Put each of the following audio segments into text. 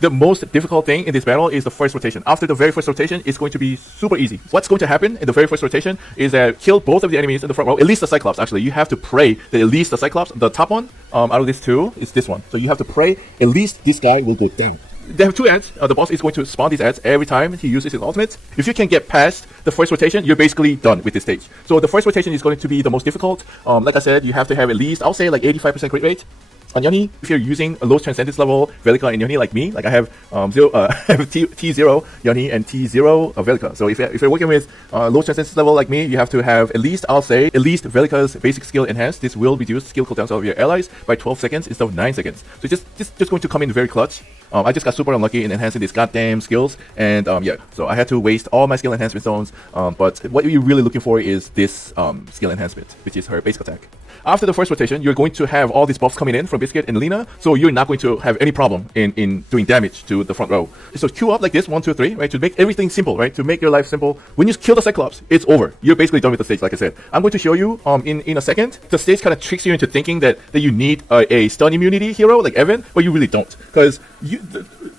The most difficult thing in this battle is the first rotation. After the very first rotation, it's going to be super easy. What's going to happen in the very first rotation is that kill both of the enemies in the front row, at least the Cyclops. Actually, you have to pray that at least the Cyclops, the top one, out of these two, is this one. So you have to pray at least this guy will go down. They have two ads. The boss is going to spawn these ads every time he uses his ultimate. If you can get past the first rotation, you're basically done with this stage. So the first rotation is going to be the most difficult. Like I said, you have to have at least, I'll say like 85% crit rate. On Yoni, if you're using a low transcendence level Velica and Yoni like me, like I have T0 Yoni and T0 Velica. So if you're working with low transcendence level like me, you have to have at least, I'll say, at least Velica's basic skill enhanced. This will reduce skill cooldowns of your allies by 12 seconds instead of 9 seconds. So just going to come in very clutch. I just got super unlucky in enhancing these goddamn skills, and yeah, so I had to waste all my skill enhancement zones. But what you're really looking for is this skill enhancement, which is her basic attack. After the first rotation, you're going to have all these buffs coming in from Biscuit and Lena, so you're not going to have any problem in doing damage to the front row. So queue up like this, 1, 2, 3, right, to make everything simple, right, to make your life simple. When you kill the Cyclops, it's over. You're basically done with the stage, like I said. I'm going to show you in a second. The stage kind of tricks you into thinking that you need a stun immunity hero like Evan, but you really don't, because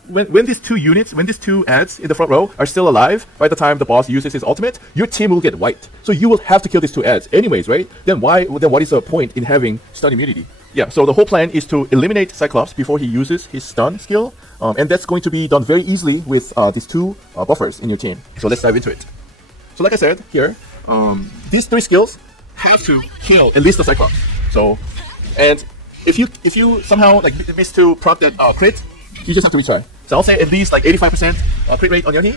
when these two units, when these two ads in the front row are still alive by the time the boss uses his ultimate, your team will get wiped. So you will have to kill these two ads anyways, right? Then what is the point in having stun immunity? Yeah, so the whole plan is to eliminate Cyclops before he uses his stun skill, and that's going to be done very easily with these two buffers in your team. So let's dive into it. So like I said here, these three skills have to kill at least the Cyclops. So, and if you somehow like miss to proc that crit, you just have to retry. So I'll say at least like 85% crit rate on Yoni.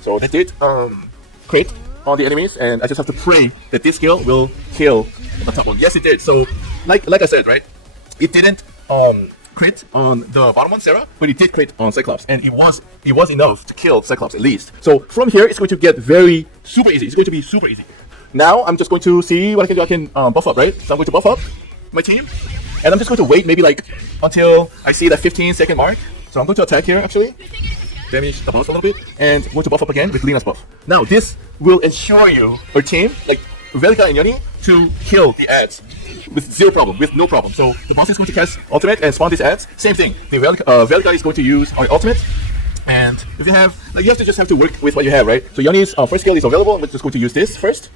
So that did crit on the enemies, and I just have to pray that this skill will kill the top one. Yes, it did. So like I said, right, it didn't crit on the bottom one, Sarah, but it did crit on Cyclops, and it was enough to kill Cyclops at least. So from here, it's going to get very super easy. It's going to be super easy. Now I'm just going to see what I can do. I can buff up, right? So I'm going to buff up my team, and I'm just going to wait maybe like until I see that 15-second mark. So I'm going to attack here actually, damage the boss a little bit, and I'm going to buff up again with Lena's buff. Now this will ensure you, or team, like Velica and Yoni, to kill the ads with zero problem, with no problem. So the boss is going to cast ultimate and spawn these ads. Same thing. The Velica is going to use our ultimate, and if you have, like, you just have to work with what you have, right? So Yoni's first skill is available. We're just going to use this first.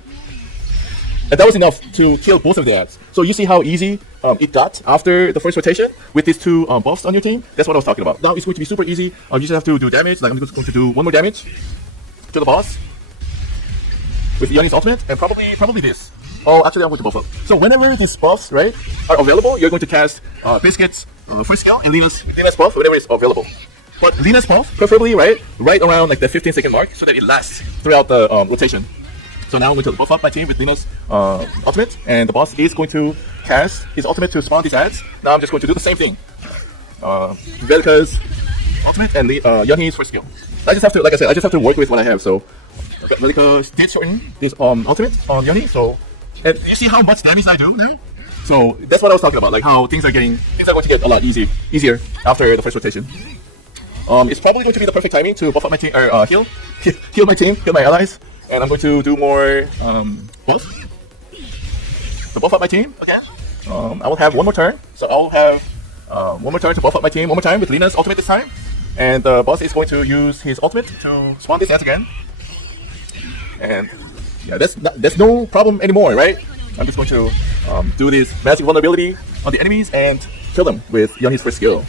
And that was enough to kill both of the ads. So you see how easy it got after the first rotation with these two buffs on your team? That's what I was talking about. Now it's going to be super easy. You just have to do damage. Like I'm just going to do one more damage to the boss with Yoni's ultimate, and probably this. Oh, actually I'm going to buff up. So whenever these buffs, right, are available, you're going to cast Biscuit's first skill and Lena's buff whenever it's available. But Lena's buff, preferably, right around like the 15-second mark, so that it lasts throughout the rotation. So now I'm going to buff up my team with Lena's ultimate, and the boss is going to cast his ultimate to spawn these ads. Now I'm just going to do the same thing. Velica's ultimate and Yoni's first skill. I just have to, like I said, I just have to work with what I have. So Velica did shorten this ultimate on Yoni. So, and you see how much damage I do now? So that's what I was talking about, like how things are going to get a lot easier after the first rotation. It's probably going to be the perfect timing to buff up my team, or heal my team, heal my allies. And I'm going to do more buff. To buff up my team again. I will have one more turn. So I'll have one more turn to buff up my team one more time with Lena's ultimate this time. And the boss is going to use his ultimate to spawn these ads again. And yeah, that's no problem anymore, right? I'm just going to do this massive vulnerability on the enemies and kill them with Yoni's first skill.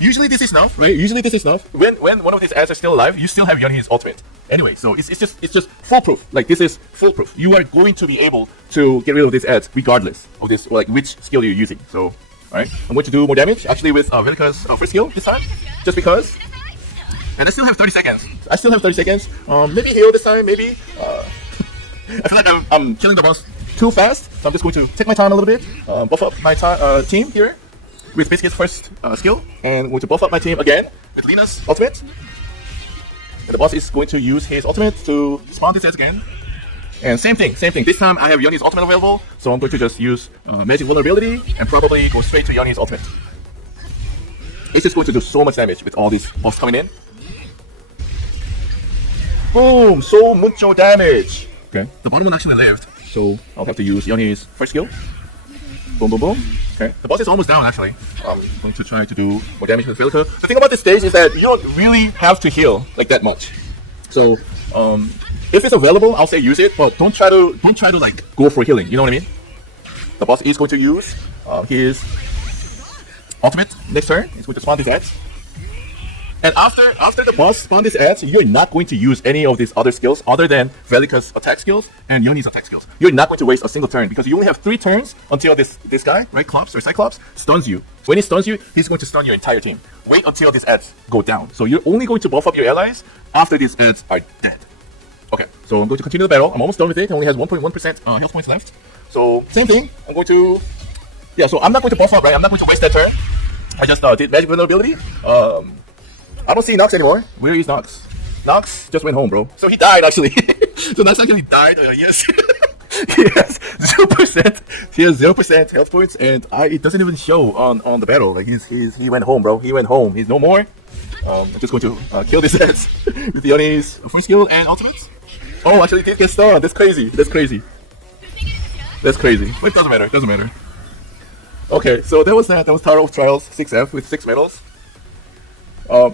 Usually this is enough, right? Usually this is enough. When one of these ads are still alive, you still have Yoni's ultimate. Anyway, so it's just foolproof. Like this is foolproof. You are going to be able to get rid of these ads regardless of this, or like which skill you're using. So, all right, I'm going to do more damage actually with Velica's first skill this time, just because. And I still have 30 seconds. Maybe heal this time. Maybe. I feel like I'm killing the boss too fast, so I'm just going to take my time a little bit, buff up my team here with Biscuit's first skill, and I'm going to buff up my team again with Lena's ultimate. And the boss is going to use his ultimate to spawn this ads again. And same thing. This time I have Yoni's ultimate available, so I'm going to just use magic vulnerability and probably go straight to Yoni's ultimate. It's just going to do so much damage with all these buffs coming in. Boom! So mucho damage! Okay, the bottom one actually lived, so I'll have to use Yoni's first skill. Boom, boom, boom. Okay, the boss is almost down actually. I'm going to try to do more damage with Velika. The thing about this stage is that you don't really have to heal like that much. So if it's available, I'll say use it, but don't try to like go for healing. You know what I mean? The boss is going to use his ultimate next turn. He's going to spawn this X. And after the boss spawn this X, you're not going to use any of these other skills other than Velika's attack skills and Yoni's attack skills. You're not going to waste a single turn because you only have 3 turns until this guy, right, Klops or Cyclops, stuns you. When he stuns you, he's going to stun your entire team. Wait until these ads go down. So you're only going to buff up your allies after these ads are dead. Okay, so I'm going to continue the battle. I'm almost done with it. It only has 1.1% health points left. So same thing. I'm going to, yeah. So I'm not going to buff up, right? I'm not going to waste that turn. I just did magic vulnerability. I don't see Nox anymore. Where is Nox? Nox just went home, bro. So he died actually. So Nox actually died. Yes. He has 0%. He has 0% health points, and it doesn't even show on the battle. Like he went home, bro. He went home. He's no more. I'm just going to kill this ass with Yoni's first skill and ultimate. Oh, actually, it did get stunned. That's crazy. That's crazy. That's crazy. But it doesn't matter. It doesn't matter. Okay, so that was that. That was Tower of Trials 6F with 6 medals.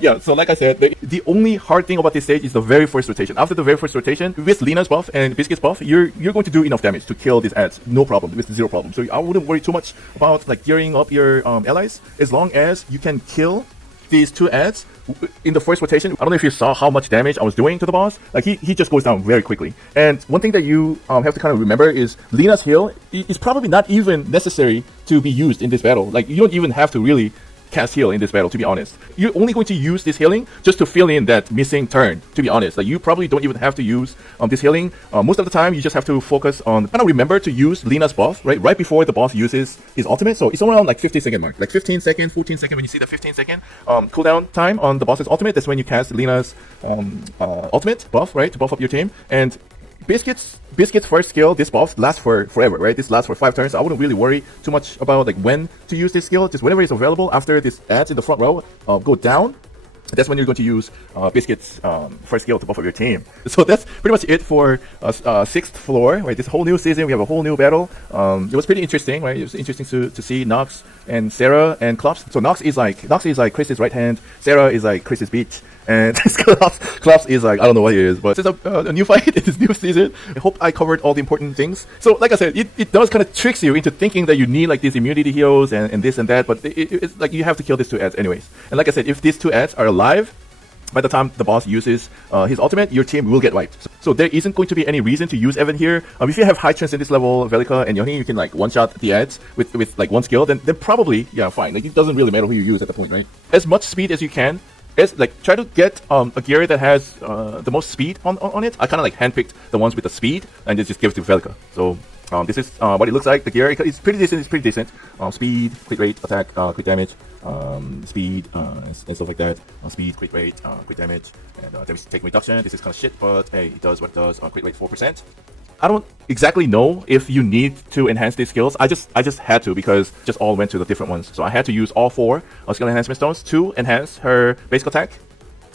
Yeah, so like I said, the only hard thing about this stage is the very first rotation. After the very first rotation, with Lina's buff and Biscuit's buff, you're going to do enough damage to kill these ads. No problem, with 0 problem. So I wouldn't worry too much about like gearing up your allies, as long as you can kill these 2 ads in the first rotation. I don't know if you saw how much damage I was doing to the boss. Like he just goes down very quickly. And one thing that you have to kind of remember is Lina's heal is probably not even necessary to be used in this battle. Like you don't even have to really cast heal in this battle, to be honest. You're only going to use this healing just to fill in that missing turn, to be honest. Like you probably don't even have to use this healing. Most of the time you just have to focus on kind of remember to use Lina's buff right before the boss uses his ultimate. So it's around like 15-second mark, like 15 second, 14 second. When you see the 15-second cooldown time on the boss's ultimate, that's when you cast Lina's ultimate buff, right, to buff up your team. And Biscuit's first skill, this buff lasts for forever, right? This lasts for 5 turns. I wouldn't really worry too much about like when to use this skill. Just whenever it's available after this ads in the front row go down, that's when you're going to use Biscuit's first skill to buff up your team. So that's pretty much it for 6th floor, right? This whole new season, we have a whole new battle. It was pretty interesting, right? It was interesting to see Nox and Sarah and Klops. So Nox is like Chris's right hand, Sarah is like Chris's beach, and Klops is like, I don't know what it is, but it's a new fight in this new season. I hope I covered all the important things. So like I said, it does kind of tricks you into thinking that you need like these immunity heals and this and that, but it's like you have to kill these 2 ads anyways. And like I said, if these 2 ads are alive by the time the boss uses his ultimate, your team will get wiped. So there isn't going to be any reason to use Evan here. If you have high chance in this level, Velika and Yoni, you can like one-shot the ads with like 1 skill, then probably, yeah, fine. Like it doesn't really matter who you use at the point, right? As much speed as you can. Like try to get a gear that has the most speed on it. I kind of like handpicked the ones with the speed and just give it to Velika. So this is what it looks like. The gear, it's pretty decent. It's pretty decent. Speed, crit rate, attack, crit damage, speed, and stuff like that. Speed, crit rate, crit damage, and damage take reduction. This is kind of shit, but hey, it does what it does. Crit rate 4%. I don't exactly know if you need to enhance these skills. I just had to because just all went to the different ones. So I had to use all 4 skill enhancement stones to enhance her basic attack.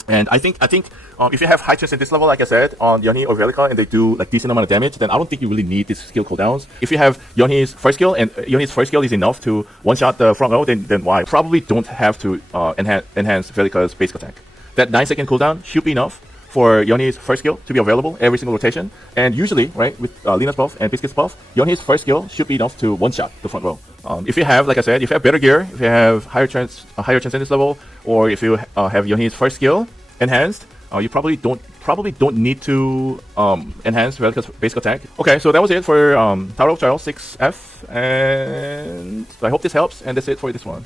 And I think if you have high chance in this level, like I said, on Yoni or Velika, and they do like decent amount of damage, then I don't think you really need these skill cooldowns. If you have Yoni's first skill and Yoni's first skill is enough to one-shot the front row, then why? Probably don't have to enhance Velika's basic attack. That 9-second cooldown should be enough for Yoni's first skill to be available every single rotation. And usually, right, with Lina's buff and Biscuit's buff, Yoni's first skill should be enough to one-shot the front row. If you have, like I said, if you have better gear, if you have higher chance in this level, or if you have Yoni's first skill enhanced, you probably don't need to enhance Velika's basic attack. Okay, so that was it for Tower of Trials 6F, and I hope this helps, and that's it for this one.